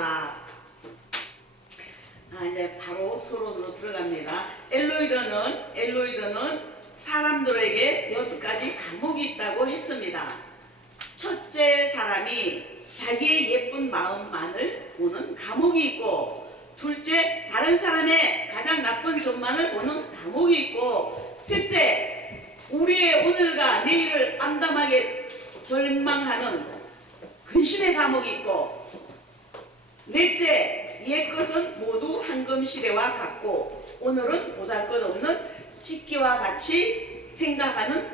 엘로이드탑. 이제 바로 서론으로 들어갑니다. 엘로이드는 사람들에게 6가지 과목이 있다고 했습니다. 첫째, 사람이 자기의 예쁜 마음만을 보는 과목이 있고, 둘째, 다른 사람의 가장 나쁜 점만을 보는 과목이 있고, 셋째, 우리의 오늘과 내일을 암담하게 절망하는 근심의 과목이 있고, 넷째, 옛것은 모두 황금시대와 같고 오늘은 보잘것없는 찢기와 같이 생각하는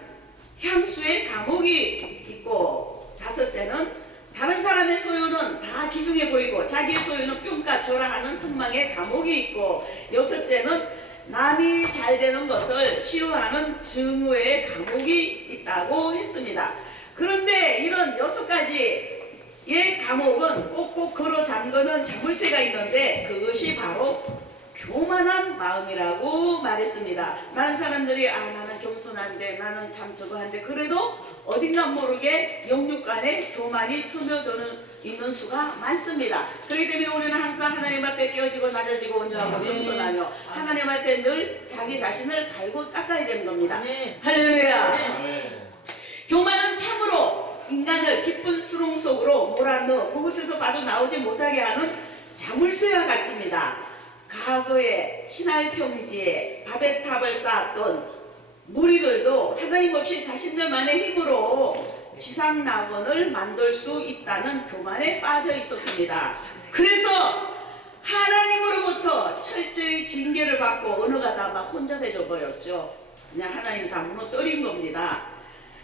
향수의 과목이 있고, 다섯째는 다른 사람의 소유는 다 귀중해 보이고 자기의 소유는 평가 절하하는 선망의 과목이 있고, 여섯째는 남이 잘 되는 것을 싫어하는 증오의 과목이 있다고 했습니다. 그런데 이런 6가지의 과목은 꼭꼭 걸어 잠그는 자물쇠가 있는데 그것이 바로 교만한 마음이라고 말했습니다. 많은 사람들이 나는 겸손한데 나는 참 저거한데 그래도 어딘가 모르게 영육간에 교만이 스며드는 있는 수가 많습니다. 그렇기 때문에 우리는 항상 하나님 앞에 깨어지고 낮아지고 온유하고 겸손하며 하나님 앞에 늘 자기 자신을 갈고 닦아야 되는 겁니다. 할렐루야. 교만은 참으로 인간을 깊은 수렁 속으로 몰아넣어 그곳에서 빠져나오지 못하게 하는 자물쇠와 같습니다. 과거에 신할 평지에 바벨 탑을 쌓았던 무리들도 하나님 없이 자신들만의 힘으로 지상 낙원을 만들 수 있다는 교만에 빠져 있었습니다. 그래서 하나님으로부터 철저히 징계를 받고 어느 가다 막 혼잡해져 버렸죠. 그냥 하나님 다 무너뜨린 겁니다.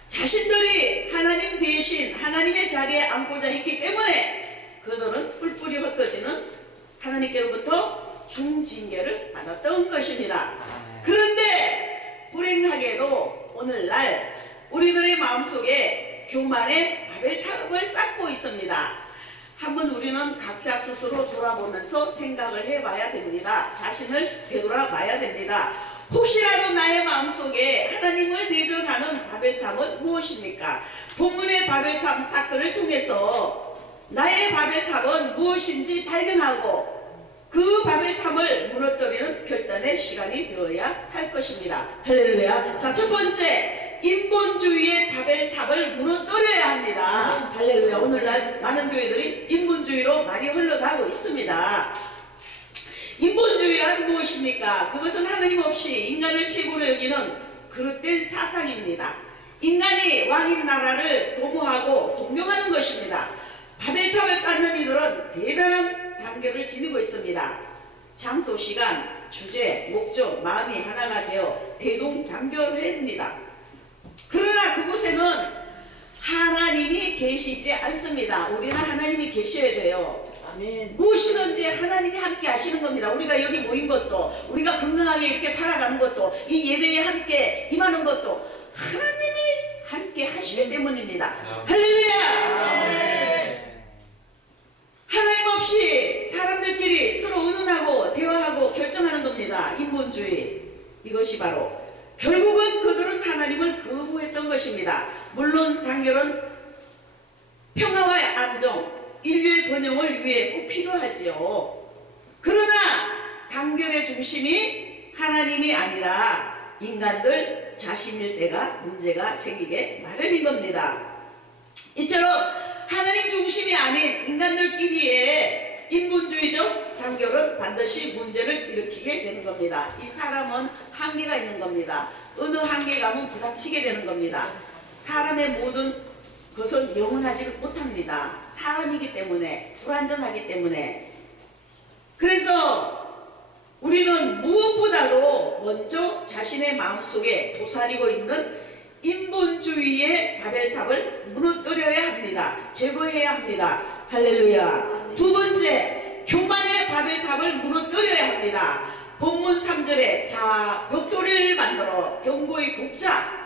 자신들이 하나님 대신 하나님의 자리에 앉고자 했기 때문에 그들은 뿔뿔이 흩어지는 하나님께로부터 중징계를 받았던 것입니다. 그런데 불행하게도 오늘날 우리들의 마음속에 교만의 바벨탑을 쌓고 있습니다. 한번 우리는 각자 스스로 돌아보면서 생각을 해봐야 됩니다. 자신을 되돌아봐야 됩니다. 혹시라도 나의 마음속에 하나님을 대적하는 바벨탑은 무엇입니까? 본문의 바벨탑 사건을 통해서 나의 바벨탑은 무엇인지 발견하고 그 바벨탑을 무너뜨리는 결단의 시간이 되어야 할 것입니다. 할렐루야. 자, 첫 번째, 인본주의의 바벨탑을 무너뜨려야 합니다. 할렐루야. 오늘날 많은 교회들이 인본주의로 많이 흘러가고 있습니다. 인본주의란 무엇입니까? 그것은 하나님 없이 인간을 최고로 여기는 그릇된 사상입니다. 인간이 왕인 나라를 도모하고 동경하는 것입니다. 바벨탑을 쌓는 이들은 대단한 단결을 지니고 있습니다. 장소, 시간, 주제, 목적, 마음이 하나가 되어 대동단결합니다. 그러나 그곳에는 하나님이 계시지 않습니다. 우리는 하나님이 계셔야 돼요. 아멘. 무엇이든지 하나님이 함께 하시는 겁니다. 우리가 여기 모인 것도, 우리가 건강하게 이렇게 살아가는 것도, 이 예배에 함께 임하는 것도 하나님이 함께 하시기 때문입니다. 할렐루야. 하나님 없이 사람들끼리 서로 의논하고 대화하고 결정하는 겁니다. 인본주의. 이것이 바로 결국은 그들은 하나님을 거부했던 것입니다. 물론 단결은 평화와 안정, 인류의 번영을 위해 꼭 필요하지요. 그러나 단결의 중심이 하나님이 아니라 인간들 자신일 때가 문제가 생기게 마련인 겁니다. 이처럼 하나님 중심이 아닌 인간들끼리의 인본주의적 단결은 반드시 문제를 일으키게 되는 겁니다. 이 사람은 한계가 있는 겁니다. 어느 한계 가면 부딪히게 되는 겁니다. 사람의 모든 그것은 영원하지 못합니다. 사람이기 때문에, 불완전하기 때문에. 그래서 우리는 무엇보다도 먼저 자신의 마음속에 도사리고 있는 인본주의의 바벨탑을 무너뜨려야 합니다. 제거해야 합니다. 할렐루야. 두 번째, 교만의 바벨탑을 무너뜨려야 합니다. 본문 3절에 자 벽돌을 만들어 견고히 굽자.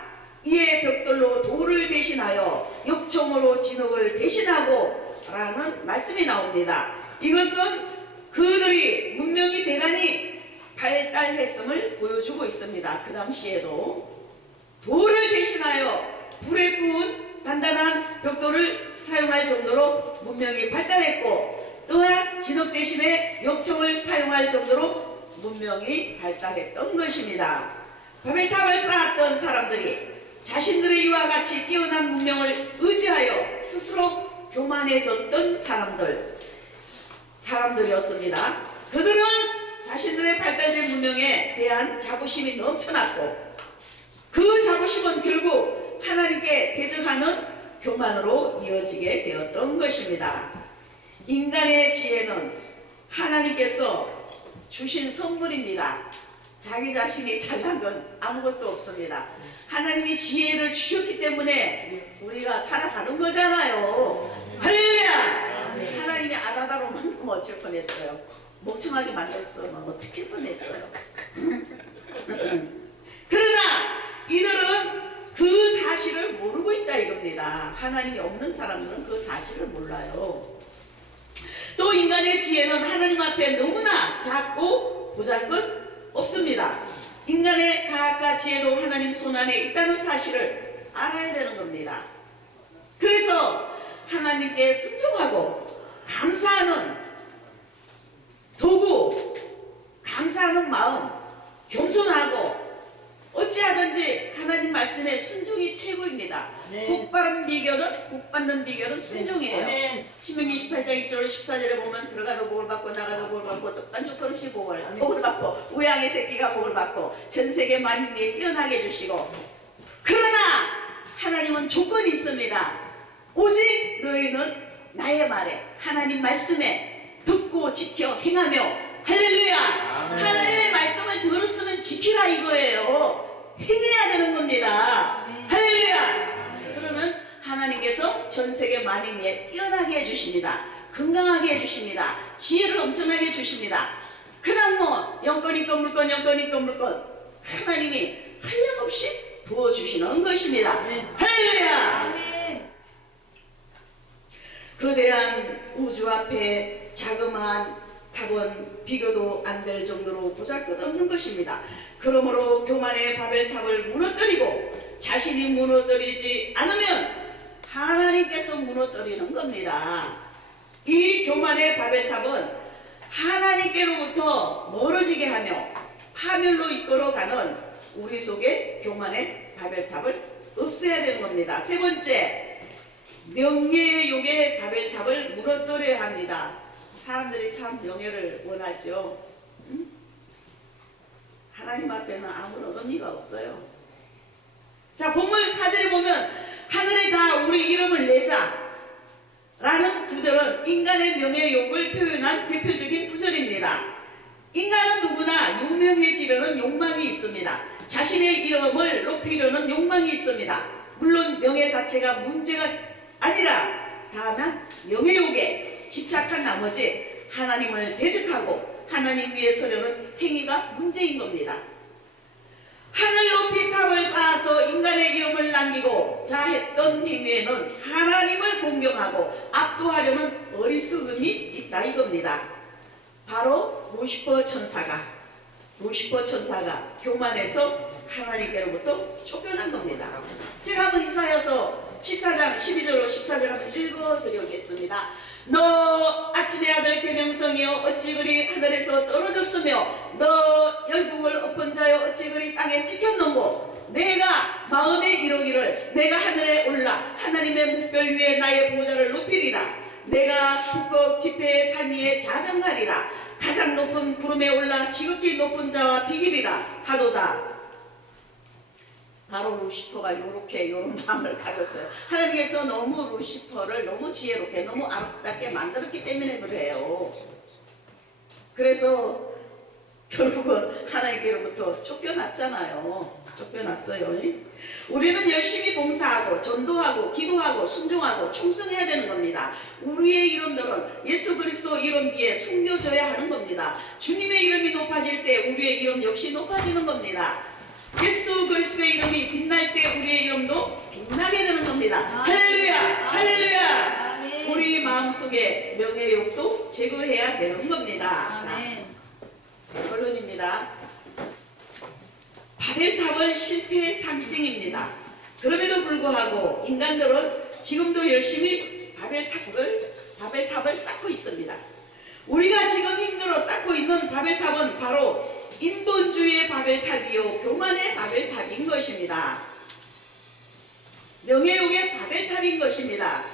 이에 벽돌로 돌을 대신하여 역청으로 진흙을 대신하고 라는 말씀이 나옵니다. 이것은 그들이 문명이 대단히 발달했음을 보여주고 있습니다. 그 당시에도 돌을 대신하여 불에 구운 단단한 벽돌을 사용할 정도로 문명이 발달했고, 또한 진흙 대신에 엽청을 사용할 정도로 문명이 발달했던 것입니다. 바벨탑을 쌓았던 사람들이 자신들의 이와 같이 뛰어난 문명을 의지하여 스스로 교만해졌던 사람들이었습니다. 그들은 자신들의 발달된 문명에 대한 자부심이 넘쳐났고 그 자부심은 결국 하나님께 대적하는 교만으로 이어지게 되었던 것입니다. 인간의 지혜는 하나님께서 주신 선물입니다. 자기 자신이 잘난 건 아무것도 없습니다. 하나님이 지혜를 주셨기 때문에 우리가 살아가는 거잖아요. 할렐루야! 하나님이 아다다로 만들면 어쩔 뻔했어요. 멍청하게 만들었으면 어떻게 뻔했어요. 그러나 이들은 그 사실을 모르고 있다 이겁니다. 하나님이 없는 사람들은 그 사실을 몰라요. 또 인간의 지혜는 하나님 앞에 너무나 작고 보잘것 없습니다. 인간의 과학과 지혜도 하나님 손안에 있다는 사실을 알아야 되는 겁니다. 그래서 하나님께 순종하고 감사하는 도구, 감사하는 마음, 겸손하고 어찌하든지 하나님 말씀에 순종이 최고입니다. 복 받는 비결은 순종이에요. 신명기 18장 1절 14절에 보면 들어가도 복을 받고 나가도 복을 받고 떡반죽 그릇이 복을 받고 우양의 새끼가 복을 받고 전세계 만민이 뛰어나게 해주시고, 그러나 하나님은 조건이 있습니다. 오직 너희는 나의 말에 하나님 말씀에 듣고 지켜 행하며, 할렐루야! 하나님의 말씀을 들었으면 지키라 이거예요. 행해야 되는 겁니다. 할렐루야! 그러면 하나님께서 전세계 만인에 뛰어나게 해주십니다. 건강하게 해주십니다. 지혜를 엄청나게 해주십니다. 그냥 뭐 영권이건 물건 하나님이 한량없이 부어주시는 것입니다. 할렐루야! 거대한 우주 앞에 자그마한 탑은 비교도 안 될 정도로 보잘것없는 것입니다. 그러므로 교만의 바벨탑을 무너뜨리고 자신이 무너뜨리지 않으면 하나님께서 무너뜨리는 겁니다. 이 교만의 바벨탑은 하나님께로부터 멀어지게 하며 파멸로 이끌어가는 우리 속의 교만의 바벨탑을 없애야 되는 겁니다. 세 번째, 명예의 욕의 바벨탑을 무너뜨려야 합니다. 사람들이 참 명예를 원하죠. 하나님 앞에는 아무런 의미가 없어요. 자, 본문 4절에 보면 하늘에 다 우리 이름을 내자 라는 구절은 인간의 명예욕을 표현한 대표적인 구절입니다. 인간은 누구나 유명해지려는 욕망이 있습니다. 자신의 이름을 높이려는 욕망이 있습니다. 물론 명예 자체가 문제가 아니라 다만 명예욕에 집착한 나머지 하나님을 대적하고 하나님 위에 서려는 행위가 문제인 겁니다. 하늘 높이 탑을 쌓아서 인간의 이름을 남기고자 했던 행위에는 하나님을 공경하고 압도하려는 어리석음이 있다 이겁니다. 바로 루시퍼 천사가 교만해서 하나님께로부터 쫓겨난 겁니다. 제가 한번 이사야서 14장 12절로 14절 한번 읽어드리겠습니다. 너 아침의 아들 계명성이여 어찌 그리 하늘에서 떨어졌으며 너 열국을 엎은 자여 어찌 그리 땅에 찍혔는고, 내가 마음에 이르기를 내가 하늘에 올라 하나님의 묵별 위에 나의 보좌를 높이리라. 내가 북극 지폐의 산 위에 자정하리라. 가장 높은 구름에 올라 지극히 높은 자와 비기리라 하도다. 바로 루시퍼가 이런 마음을 가졌어요. 하나님께서 너무 루시퍼를 너무 지혜롭게 너무 아름답게 만들었기 때문에 그래요. 그래서 결국은 하나님께로부터 쫓겨났잖아요. 쫓겨났어요. 우리는 열심히 봉사하고 전도하고 기도하고 순종하고 충성해야 되는 겁니다. 우리의 이름들은 예수 그리스도 이름 뒤에 숨겨져야 하는 겁니다. 주님의 이름이 높아질 때 우리의 이름 역시 높아지는 겁니다. 예수 그리스도의 이름이 빛날 때 우리의 이름도 빛나게 되는 겁니다. 할렐루야! 할렐루야! 아멘. 우리 마음속에 명예욕도 제거해야 되는 겁니다. 자, 결론입니다. 바벨탑은 실패의 상징입니다. 그럼에도 불구하고 인간들은 지금도 열심히 바벨탑을 쌓고 있습니다. 우리가 지금 힘들어 쌓고 있는 바벨탑은 바로 인본주의의 바벨탑이요 교만의 바벨탑인 것입니다. 명예욕의 바벨탑인 것입니다.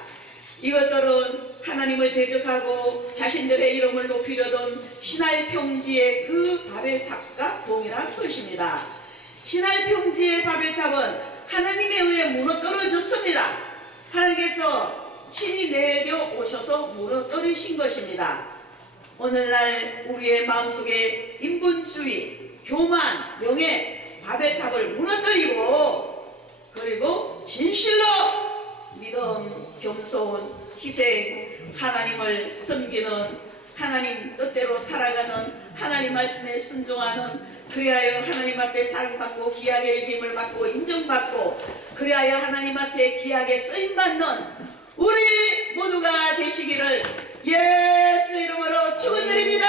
이것들은 하나님을 대적하고 자신들의 이름을 높이려던 신할평지의 그 바벨탑과 동일한 것입니다. 신할평지의 바벨탑은 하나님에 의해 무너뜨려졌습니다. 하나님께서 친히 내려오셔서 무너뜨리신 것입니다. 오늘날 우리의 마음속에 인본주의, 교만, 명예, 바벨탑을 무너뜨리고 그리고 진실로 믿음, 겸손, 희생, 하나님을 섬기는 하나님 뜻대로 살아가는 하나님 말씀에 순종하는 그리하여 하나님 앞에 사랑받고 귀하게 여김을 받고 인정받고 그리하여 하나님 앞에 귀하게 쓰임받는 우리 모두가 되시기를 예수 이름으로 축원드립니다.